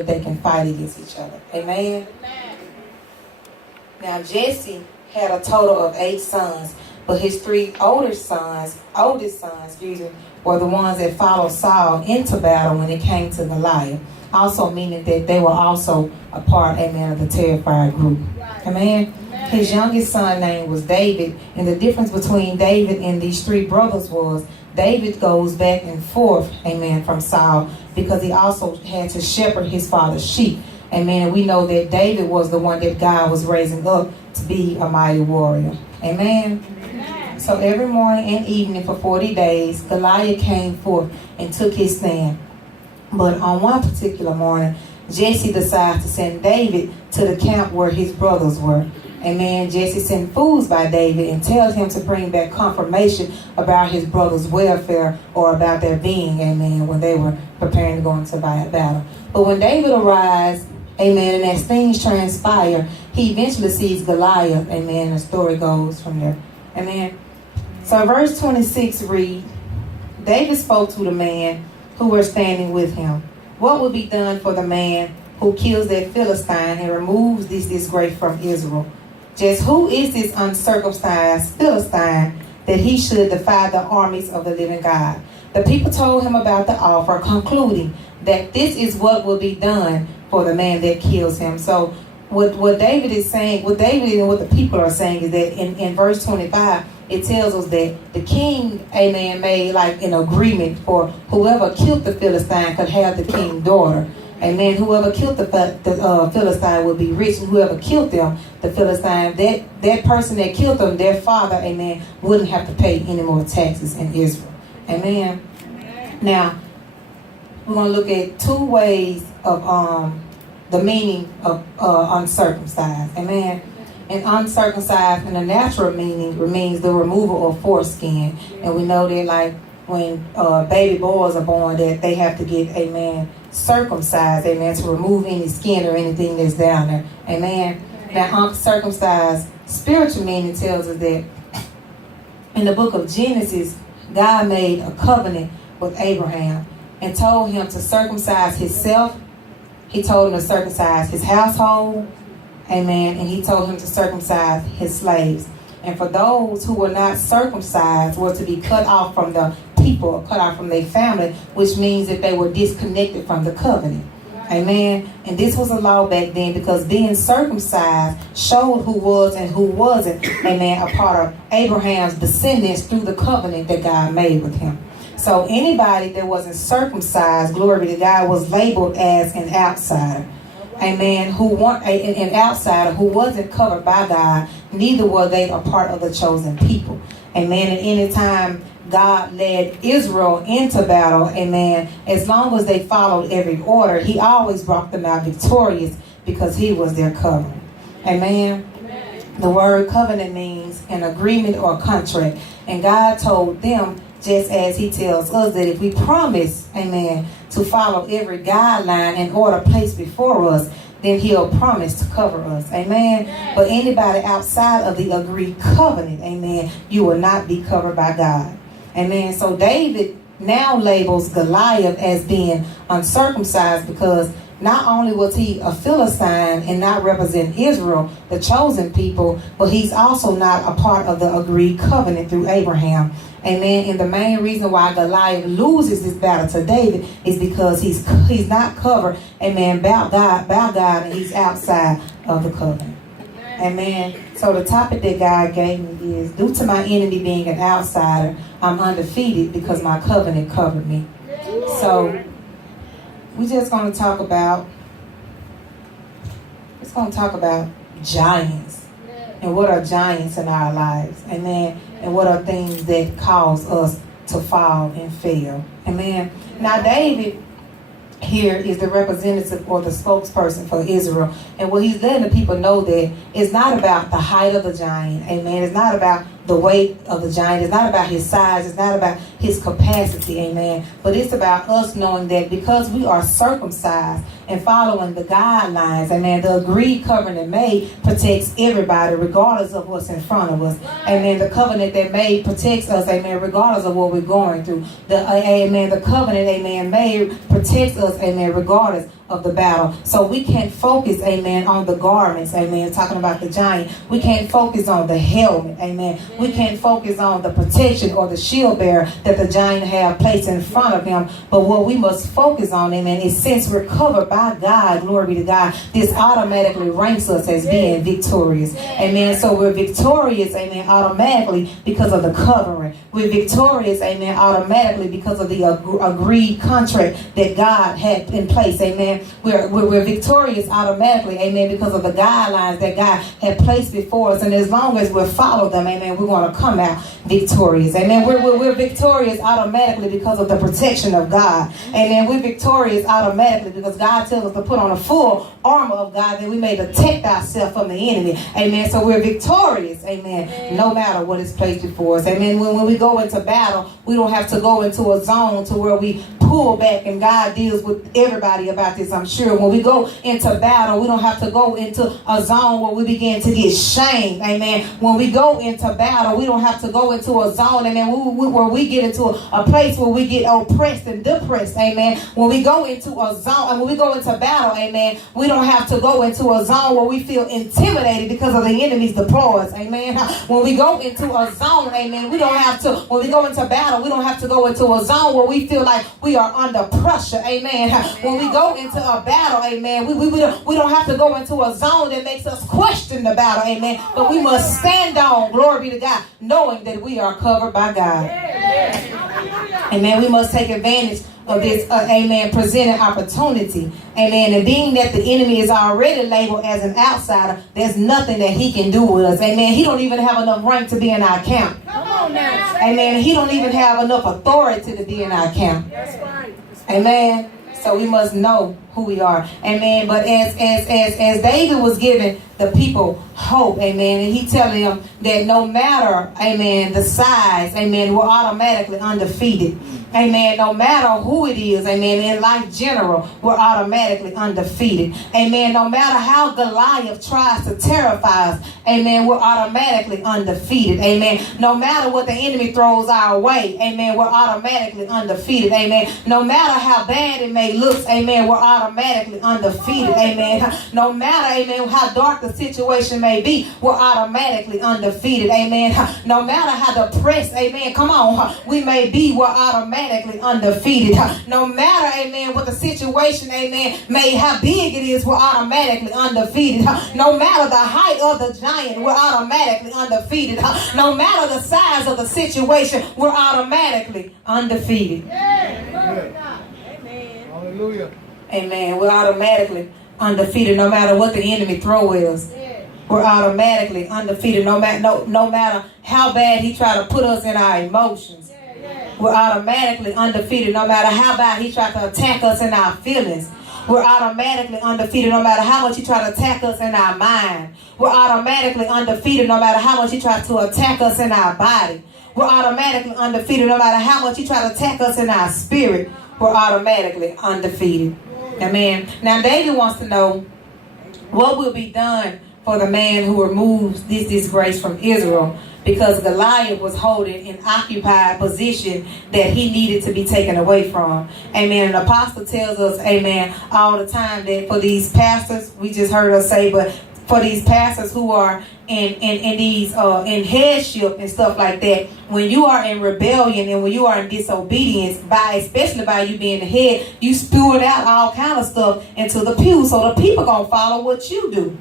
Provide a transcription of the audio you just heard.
they can fight against each other. Amen. Now Jesse had a total of 8 sons, but his 3 oldest sons, were the ones that followed Saul into battle when it came to Goliath. Also meaning that they were also a part, amen, of the terrified group. Amen. His youngest son name was David, and the difference between David and these 3 brothers was David goes back and forth, amen, from Saul, because he also had to shepherd his father's sheep. Amen. And we know that David was the one that God was raising up to be a mighty warrior. Amen. Amen. So every morning and evening for 40 days, Goliath came forth and took his stand. But on one particular morning, Jesse decided to send David to the camp where his brothers were. Amen. Jesse sent fools by David and tells him to bring back confirmation about his brother's welfare or about their being, amen, when they were preparing to go into battle. But when David arrives, amen, and as things transpire, he eventually sees Goliath, amen, and the story goes from there. Amen. So verse 26 reads, David spoke to the man who were standing with him. What will be done for the man who kills that Philistine and removes this disgrace from Israel? Just who is this uncircumcised Philistine that he should defy the armies of the living God? The people told him about the offer, concluding that this is what will be done for the man that kills him. So what David is saying, what David and what the people are saying is that in verse 25, it tells us that the king, amen, made like an agreement for whoever killed the Philistine could have the king's daughter. Amen. Whoever killed the Philistine would be rich, and whoever killed them, the Philistine, that person that killed them, their father, amen, wouldn't have to pay any more taxes in Israel. Amen. Amen. Now, we're going to look at 2 ways of the meaning of uncircumcised. Amen. And uncircumcised in the natural meaning means the removal of foreskin. And we know that like when baby boys are born that they have to get, amen, circumcised, amen, to remove any skin or anything that's down there. Amen. Now uncircumcised spiritual meaning tells us that in the book of Genesis, God made a covenant with Abraham and told him to circumcise himself. He told him to circumcise his household. Amen. And he told him to circumcise his slaves. And for those who were not circumcised were to be cut off from the people, cut off from their family, which means that they were disconnected from the covenant. Amen. And this was a law back then because being circumcised showed who was and who wasn't, amen, a part of Abraham's descendants through the covenant that God made with him. So anybody that wasn't circumcised, glory to God, was labeled as an outsider. Amen. An outsider who wasn't covered by God, neither were they a part of the chosen people. Amen. And anytime God led Israel into battle, amen, as long as they followed every order, he always brought them out victorious because he was their covering. Amen. Amen. The word covenant means an agreement or contract. And God told them, just as he tells us, that if we promise, amen, to follow every guideline and order placed before us, then he'll promise to cover us. Amen. Yes. But anybody outside of the agreed covenant, amen, you will not be covered by God. Amen. So David now labels Goliath as being uncircumcised because not only was he a Philistine and not represent Israel, the chosen people, but he's also not a part of the agreed covenant through Abraham. Amen. And the main reason why Goliath loses this battle to David is because he's not covered, amen, by God, and he's outside of the covenant. Amen. So the topic that God gave me is, due to my enemy being an outsider, I'm undefeated because my covenant covered me. So we're just going to talk about giants. And what are giants in our lives? Amen. And what are things that cause us to fall and fail? Amen. Now David here is the representative or the spokesperson for Israel. And what he's letting the people know that it's not about the height of the giant. Amen. It's not about the weight of the giant. It's not about his size. It's not about his capacity, amen. But it's about us knowing that because we are circumcised and following the guidelines, amen, the agreed covenant made protects everybody regardless of what's in front of us. Amen. The covenant that made protects us, amen, regardless of what we're going through. The covenant, amen, made protects us, amen, regardless of the battle. So we can't focus, amen, on the garments, amen, talking about the giant. We can't focus on the helmet, amen. We can't focus on the protection or the shield bearer that the giant have placed in front of him. But what we must focus on, amen, is since we're covered by God, glory be to God, this automatically ranks us as being victorious. Amen. So we're victorious, amen, automatically because of the covering. We're victorious, amen, automatically because of the agreed contract that God had in place, amen. We're victorious automatically, amen, because of the guidelines that God had placed before us. And as long as we follow them, amen, we're going to come out victorious. Amen. We're victorious automatically because of the protection of God. Amen. We're victorious automatically because God tells us to put on a full armor of God that we may protect ourselves from the enemy. Amen. So we're victorious. Amen. No matter what is placed before us. Amen. When we go into battle, we don't have to go into a zone to where we pull back, and God deals with everybody about this, I'm sure. When we go into battle, we don't have to go into a zone where we begin to get shamed. Amen. When we go into battle, we don't have to go into a zone, amen, where we get into a place where we get oppressed and depressed. Amen. When we go into a zone, and when we go into battle, amen, we don't have to go into a zone where we feel intimidated because of the enemy's deploys. Amen. When we go into a zone, amen, we don't have to, when we go into battle, we don't have to go into a zone where we feel like we are under pressure. Amen. When we go into a battle, amen, we don't have to go into a zone that makes us question the battle. Amen. But we must stand on, glory be to God, knowing that we are covered by God. Amen. We must take advantage of this, amen, presented opportunity. Amen. And being that the enemy is already labeled as an outsider, there's nothing that he can do with us. Amen. He don't even have enough rank to be in our camp. Come on now. Amen. He don't even have enough authority to be in our camp. That's right. Amen. So we must know who we are. Amen. But as David was giving the people hope, amen, and he telling them that no matter, amen, the size, amen, we're automatically undefeated. Amen. No matter who it is, amen, in life general, we're automatically undefeated. Amen. No matter how Goliath tries to terrify us, amen, we're automatically undefeated. Amen. No matter what the enemy throws our way, amen, we're automatically undefeated. Amen. No matter how bad it may look, amen, we're automatically undefeated. Amen. No matter, amen, how dark the situation may be, we're automatically undefeated. Amen. No matter how depressed, amen, come on, we may be, we're automatically undefeated. No matter, amen, what the situation, amen, how big it is, we're automatically undefeated. No matter the height of the giant, we're automatically undefeated. No matter the size of the situation, we're automatically undefeated. Amen. Hallelujah. Amen. We're automatically undefeated no matter what the enemy throws at us. We're automatically undefeated no matter how bad he try to put us in our emotions. We're automatically undefeated no matter how bad he try to attack us in our feelings. We're automatically undefeated no matter how much he try to attack us in our mind. We're automatically undefeated no matter how much he try to attack us in our body. We're automatically undefeated no matter how much he try to attack us in our spirit. We're automatically undefeated. Amen. Now David wants to know what will be done for the man who removes this disgrace from Israel, because Goliath was holding an occupied position that he needed to be taken away from. Amen. And the apostle tells us, amen, all the time that for these pastors, we just heard us say, but for these pastors who are in headship and stuff like that, when you are in rebellion and when you are in disobedience, especially by you being the head, you spewing out all kind of stuff into the pew, so the people gonna follow what you do.